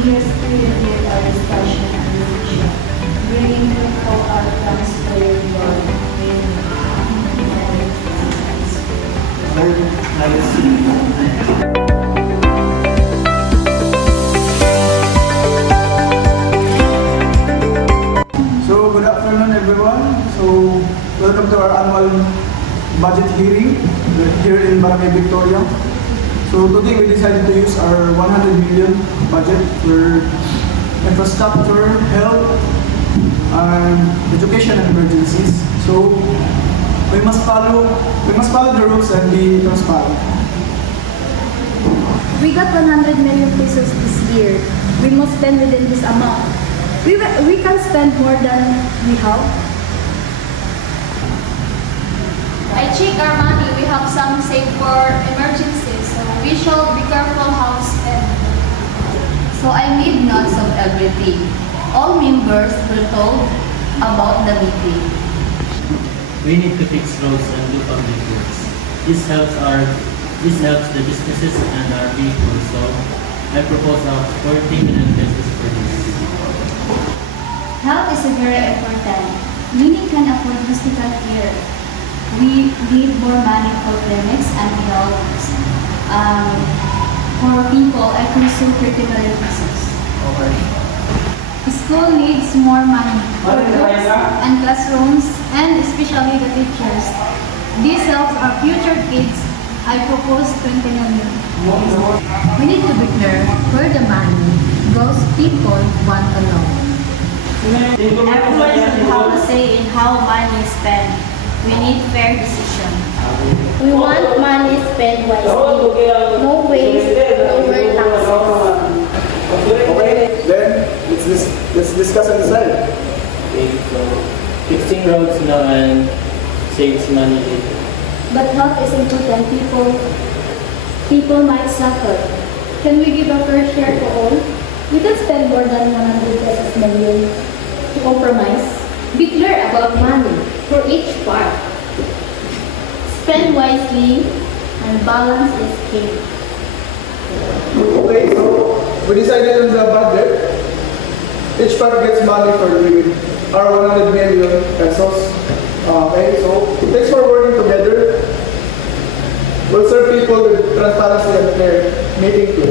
has created our discussion and decision, bringing critical outcomes to your board. So, good afternoon everyone. So, welcome to our annual budget hearing here in Barangay Victoria. So, today we decided to use our 100 million budget for infrastructure, health, and education and emergencies. So, we must follow the rules and be transparent. We got 100 million pesos this year. We must spend within this amount. We can spend more than we have. I check our money. We have some saved for emergencies, so we should be careful how to spend. So I made notes of everything. All members were told about the meeting. We need to fix roads and do public works. This helps the businesses and our people. So I propose 40 million pesos for this. Health is very important. Many can afford hospital care. We need more money for clinics and health. For people, I consume 30 million pesos. Okay. School needs more money for books and classrooms, and especially the teachers. This helps our future kids. I propose 20 million. We need to be clear where the money goes. People want to know. Everyone should have a say in how money is spent. We need fair decision. We want money spent wisely. No waste, no more taxes. Okay, then let's discuss and decide. Okay, so fixing roads now and saves money later. But health is important. People might suffer. Can we give a fair share to all? We can spend more than 100 pesos million to compromise. Be clear about money for each part. Spend wisely, and balance is key. Okay, so we decided on the budget. Each part gets money for doing our 100 million pesos. Okay, so thanks for working together. We'll serve people with transparency and fair meeting too.